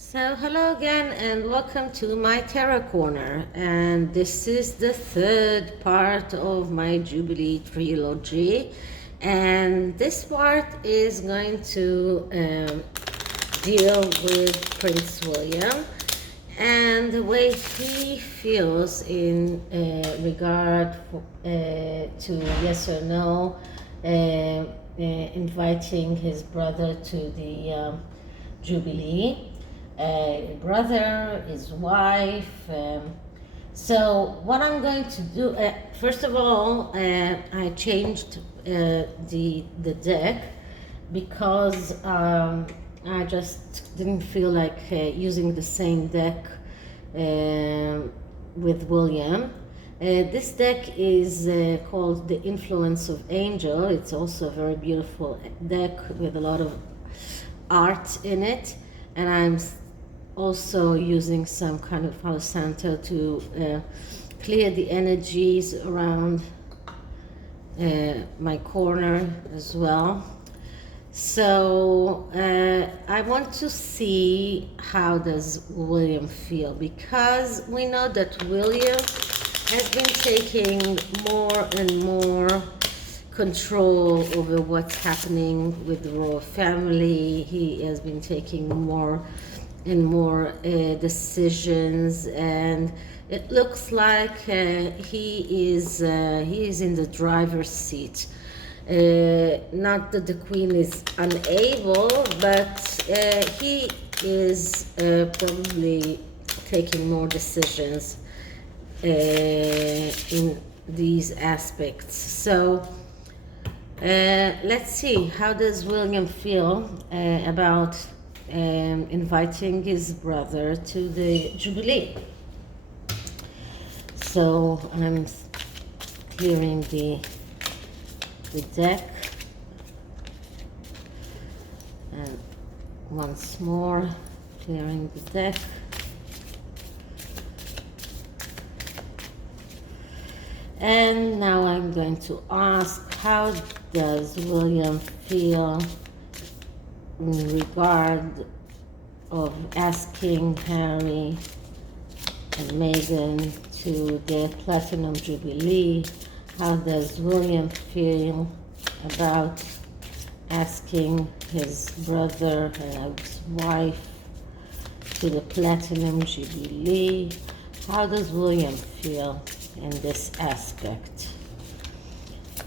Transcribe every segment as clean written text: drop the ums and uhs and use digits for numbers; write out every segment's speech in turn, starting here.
So hello again and welcome to my Tarot Corner, and this is the third part of my Jubilee trilogy, and this part is going to deal with Prince William and the way he feels in regard to yes or no inviting his brother to the Jubilee. Brother, his wife. So what I'm going to do, first of all, I changed the deck because I just didn't feel like using the same deck with William. This deck is called The Influence of Angel. It's also a very beautiful deck with a lot of art in it, and I'm also using some kind of Palo Santo to clear the energies around my corner as well. So I want to see how does William feel, because we know that William has been taking more and more control over what's happening with the royal family. He has been taking more and more decisions, and it looks like he is in the driver's seat. Not that the queen is unable, but he is probably taking more decisions in these aspects. So let's see, how does William feel about inviting his brother to the Jubilee. So I'm clearing the deck, and once more clearing the deck. And now I'm going to ask, how does William feel in regard of asking Harry and Meghan to their Platinum Jubilee? How does William feel about asking his brother and his wife to the Platinum Jubilee? How does William feel in this aspect?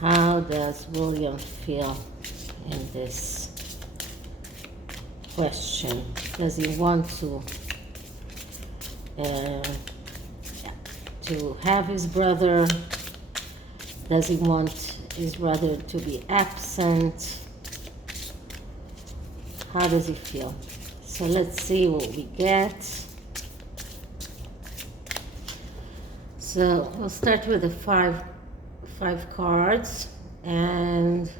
How does William feel in this question? Does he want to have his brother? Does he want his brother to be absent? How does he feel? So let's see what we get. So we'll start with the five cards, and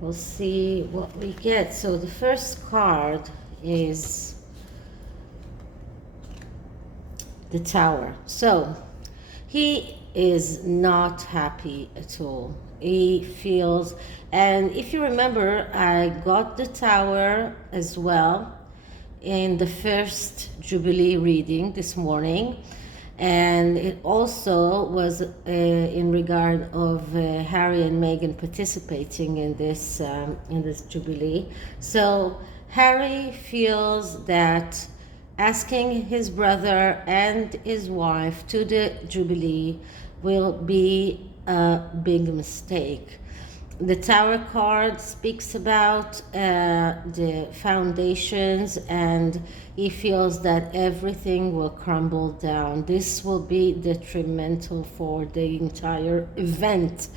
we'll see what we get. So the first card is the Tower. So he is not happy at all. He feels, and if you remember, I got the Tower as well in the first Jubilee reading this morning, and it also was in regard of Harry and Meghan participating in this Jubilee. So Harry feels that asking his brother and his wife to the Jubilee will be a big mistake. The Tower card speaks about the foundations, and he feels that everything will crumble down. This will be detrimental for the entire event,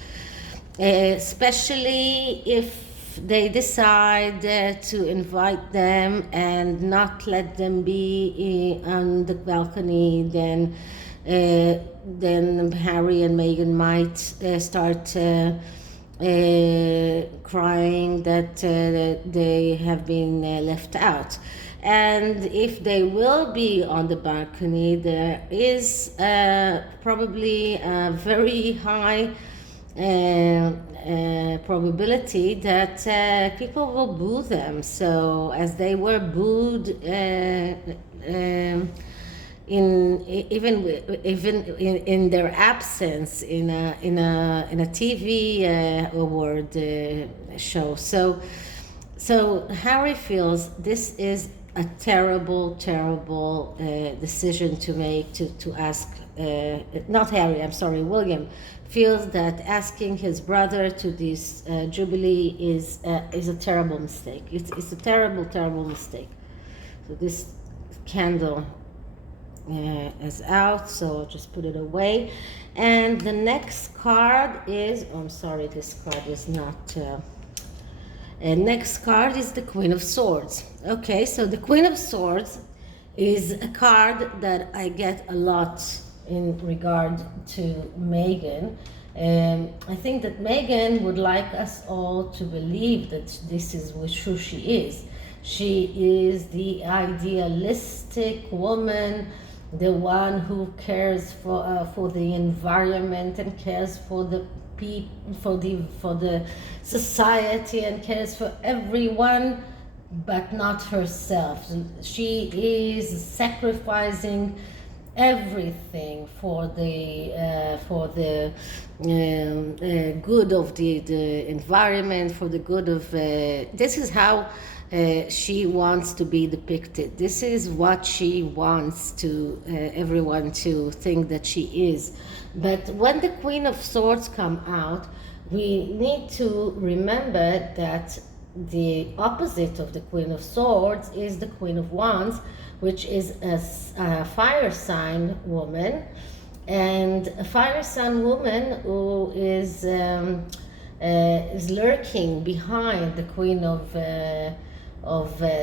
especially if they decide to invite them and not let them be on the balcony. Then Harry and Meghan might start crying that they have been left out. And if they will be on the balcony, there is probably a very high probability that people will boo them. So as they were booed even in their absence in a TV award show. So Harry feels this is a terrible decision to make, to ask, not Harry, I'm sorry, William feels that asking his brother to this Jubilee is a terrible mistake. It's a terrible mistake. So this candle is out, so I'll just put it away. And the next card is, oh, I'm sorry, this card is not... and next card is the Queen of Swords. Okay, so the Queen of Swords is a card that I get a lot in regard to Megan. I think that Megan would like us all to believe that this is who she is. She is the idealistic woman, the one who cares for the environment and cares for the for the society and cares for everyone, but not herself. She is sacrificing everything for the good of the environment, for the good of this is how she wants to be depicted. This is what she wants to everyone to think that she is. But when the Queen of Swords come out, we need to remember that the opposite of the Queen of Swords is the Queen of Wands, which is a fire sign woman, and a fire sign woman who is lurking behind the Queen of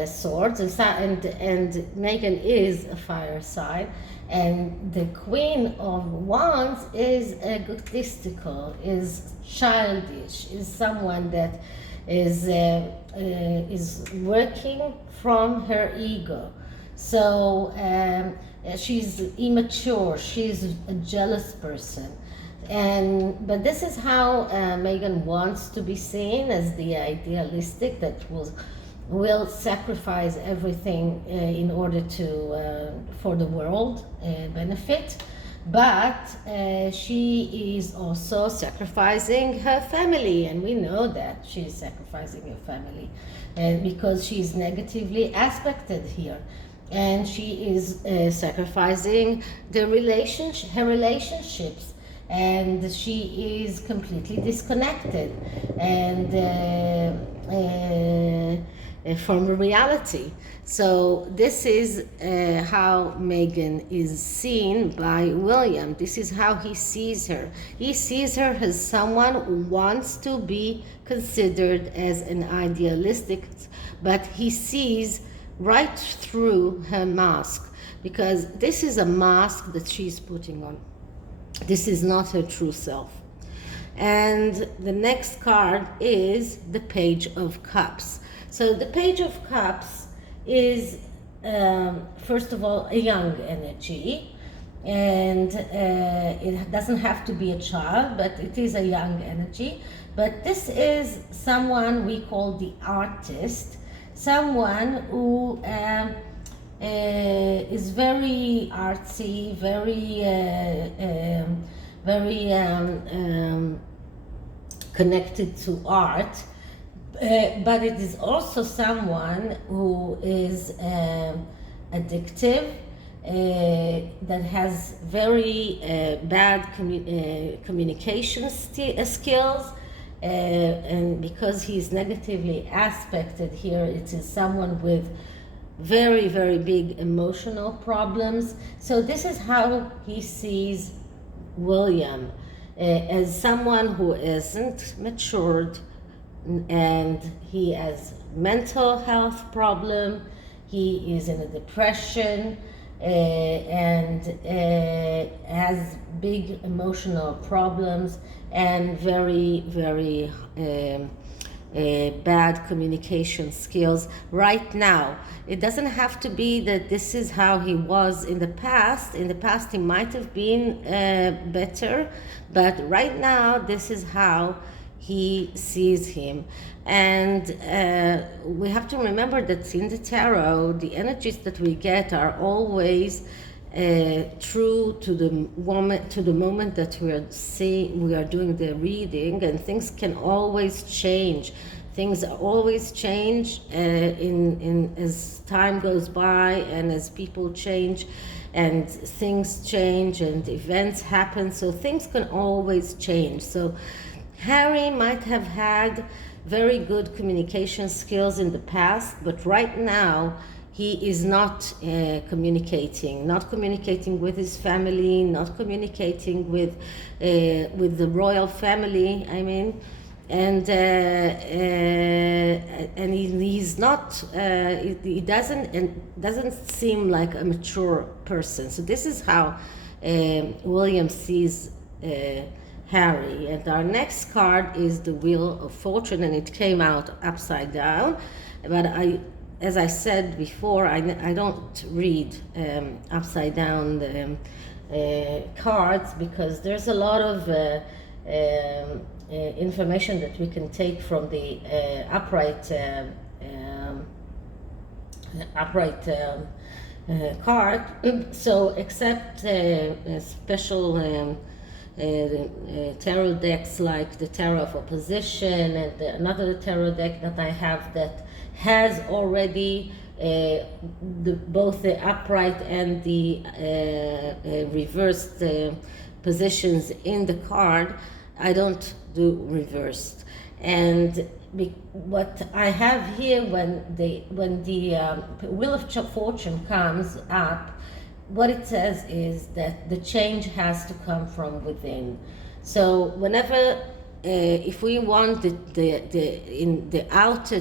Swords, and Megan is a fire sign, and the Queen of Wands is egotistical, is childish, is someone that is working from her ego. So she's immature, she's a jealous person. But this is how Megan wants to be seen, as the idealistic that will sacrifice everything in order to for the world benefit. But she is also sacrificing her family, and we know that she's sacrificing her family because she's negatively aspected here. And she is sacrificing her relationships, and she is completely disconnected and from reality. So this is how Megan is seen by William. This is how he sees her. He sees her as someone who wants to be considered as an idealistic, but he sees right through her mask, because this is a mask that she's putting on. This is not her true self. And the next card is the Page of Cups. So the Page of Cups is, first of all, a young energy, and it doesn't have to be a child, but it is a young energy. But this is someone we call the artist, someone who is very artsy, very connected to art. But it is also someone who is addictive, that has very bad communication skills, and because he's negatively aspected here, it is someone with very, very big emotional problems. So this is how he sees William, as someone who isn't matured, and he has mental health problem, he is in a depression, and has big emotional problems, and very, very bad communication skills right now. It doesn't have to be that this is how he was in the past. In the past, he might have been better, but right now, this is how he sees him. And we have to remember that in the tarot, the energies that we get are always true to the moment that we are doing the reading, and things can always change. Things always change in as time goes by, and as people change, and things change, and events happen. So things can always change. So Harry might have had very good communication skills in the past, but right now he is not communicating with his family, not communicating with the royal family, I mean, and he's not, he doesn't seem like a mature person. So this is how William sees Harry. And our next card is the Wheel of Fortune, and it came out upside down. But as I said before, I don't read upside down cards, because there's a lot of information that we can take from the upright card. So except special tarot decks like the Tarot of Opposition, and another tarot deck that I have that has already both the upright and the reversed positions in the card. I don't do reversed. And what I have here, when the Wheel of Fortune comes up, what it says is that the change has to come from within. So whenever, if we want the outer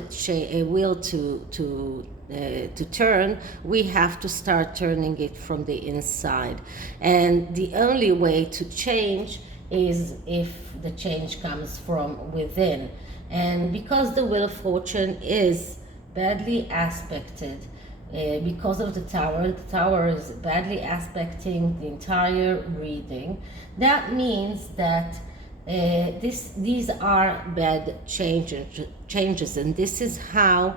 wheel to turn, we have to start turning it from the inside. And the only way to change is if the change comes from within. And because the Wheel of Fortune is badly aspected, because of the tower is badly aspecting the entire reading. That means that these are bad changes, and this is how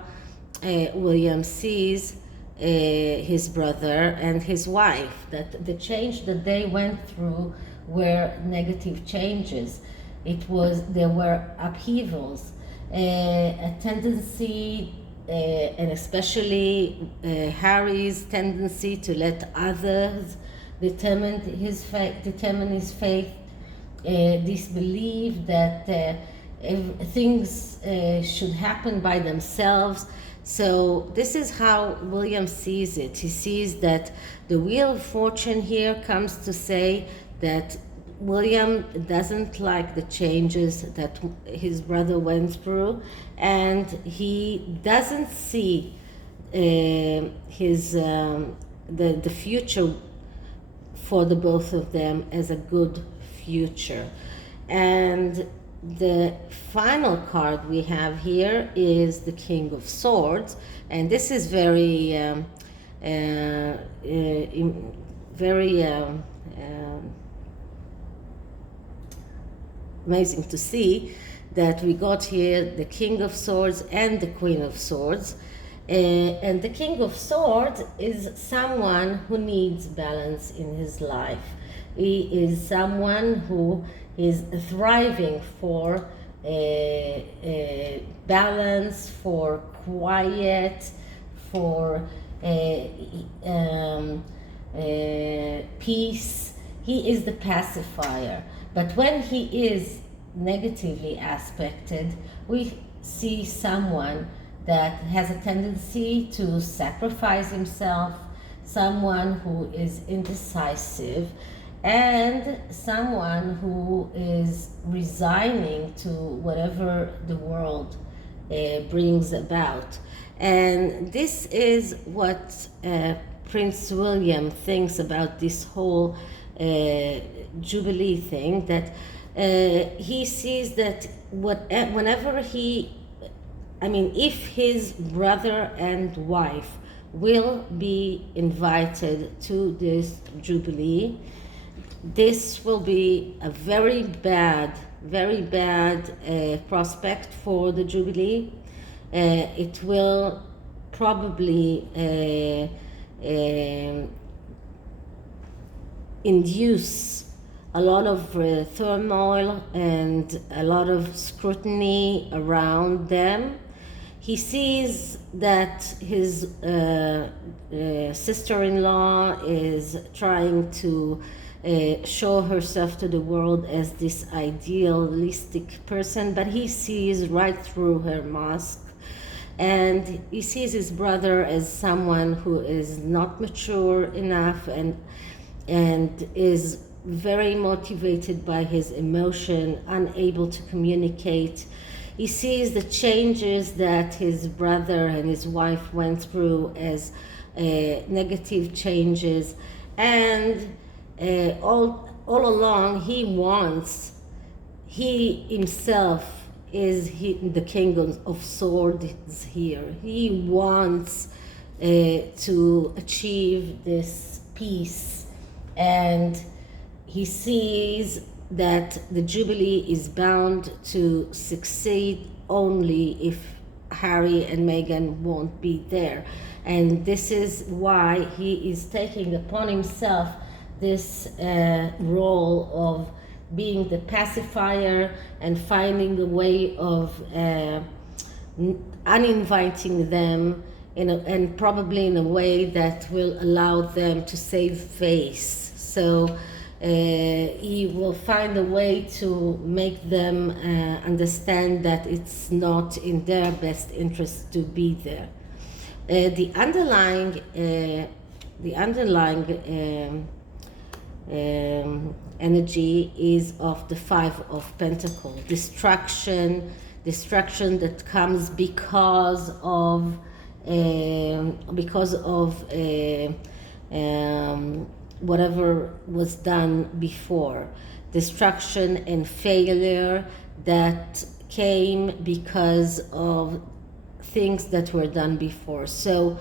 William sees his brother and his wife, that the change that they went through were negative changes. There were upheavals, a tendency, and especially Harry's tendency to let others determine his faith, disbelieve that things should happen by themselves. So this is how William sees it. He sees that the Wheel of Fortune here comes to say that William doesn't like the changes that his brother went through, and he doesn't see the future for the both of them as a good future. And the final card we have here is the King of Swords, and this is very amazing to see that we got here the King of Swords and the Queen of Swords. And the King of Swords is someone who needs balance in his life. He is someone who is thriving for balance, for quiet, for peace. He is the pacifier. But when he is negatively aspected, we see someone that has a tendency to sacrifice himself, someone who is indecisive, and someone who is resigning to whatever the world brings about. And this is what Prince William thinks about this whole Jubilee thing, that he sees that whenever he I mean, if his brother and wife will be invited to this Jubilee, this will be a very bad prospect for the Jubilee. It will probably induce a lot of turmoil and a lot of scrutiny around them. He sees that his sister-in-law is trying to show herself to the world as this idealistic person, but he sees right through her mask. And he sees his brother as someone who is not mature enough and is very motivated by his emotion, unable to communicate. He sees the changes that his brother and his wife went through as negative changes, and all along he himself is the king of swords here. He wants to achieve this peace, and he sees that the Jubilee is bound to succeed only if Harry and Meghan won't be there. And this is why he is taking upon himself this role of being the pacifier and finding a way of uninviting them and probably in a way that will allow them to save face. So he will find a way to make them understand that it's not in their best interest to be there. The underlying energy is of the Five of Pentacles, destruction that comes because of whatever was done before, destruction and failure that came because of things that were done before. So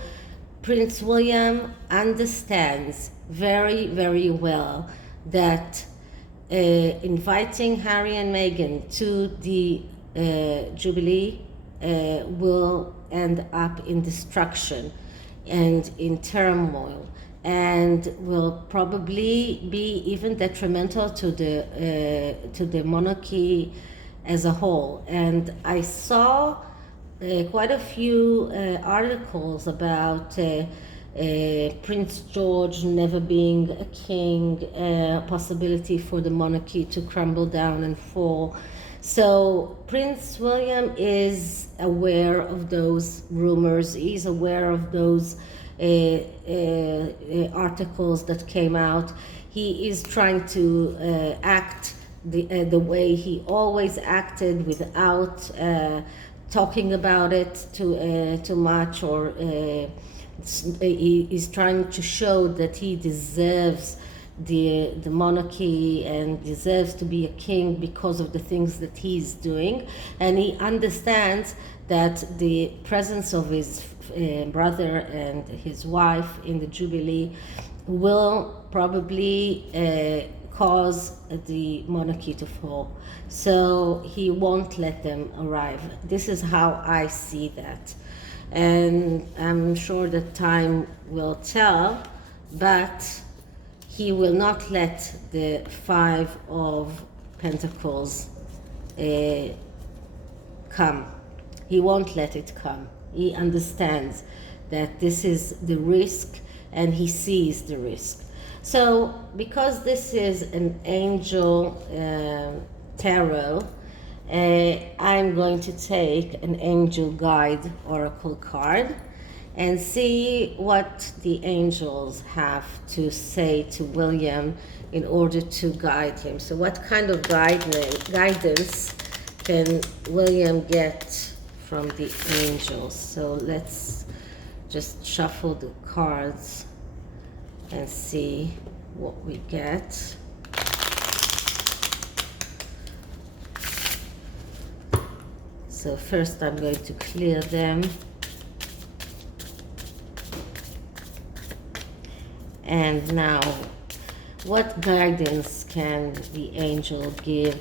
Prince William understands very, very well that inviting Harry and Meghan to the Jubilee will end up in destruction and in turmoil, and will probably be even detrimental to the monarchy as a whole. And I saw quite a few articles about Prince George never being a king, possibility for the monarchy to crumble down and fall. So Prince William is aware of those rumors. He's aware of those articles that came out. He is trying to act the way he always acted, without talking about it too much, or he is trying to show that he deserves the monarchy and deserves to be a king because of the things that he's doing. And he understands that the presence of his brother and his wife in the Jubilee will probably cause the monarchy to fall. So he won't let them arrive. This is how I see that. And I'm sure that time will tell, but he will not let the Five of Pentacles come. He won't let it come. He understands that this is the risk, and he sees the risk. So because this is an angel tarot, I'm going to take an angel guide oracle card and see what the angels have to say to William in order to guide him. So what kind of guidance can William get from the angels? So let's just shuffle the cards and see what we get. So first I'm going to clear them. And now, what guidance can the angel give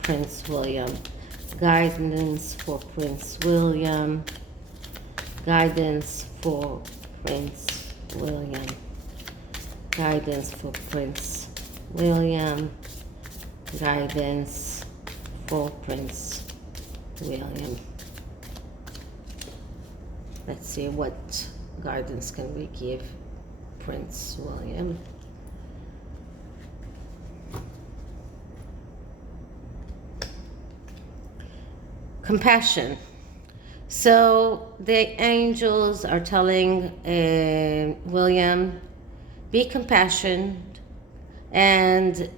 Prince William? Guidance for Prince William. Guidance for Prince William. Guidance for Prince William. Guidance for Prince William. Let's see, what guidance can we give Prince William? Compassion. So the angels are telling William, be compassionate and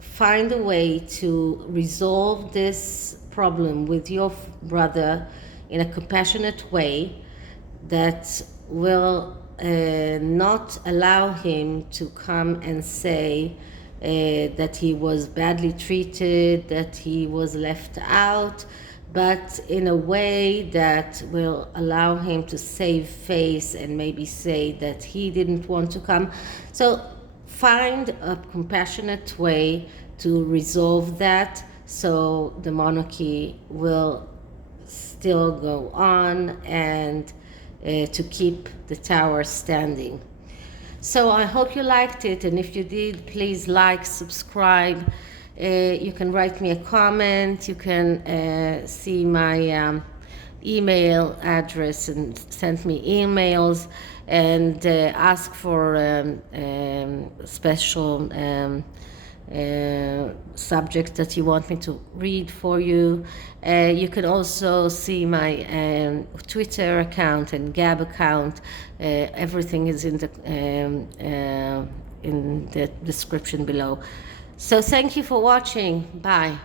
find a way to resolve this problem with your brother in a compassionate way that will not allow him to come and say that he was badly treated, that he was left out, but in a way that will allow him to save face and maybe say that he didn't want to come. So find a compassionate way to resolve that so the monarchy will still go on and to keep the tower standing. So I hope you liked it, and if you did, please like, subscribe. You can write me a comment. You can see my email address and send me emails and ask for special subjects that you want me to read for you. You can also see my Twitter account and Gab account. Everything is in the description below. So thank you for watching. Bye.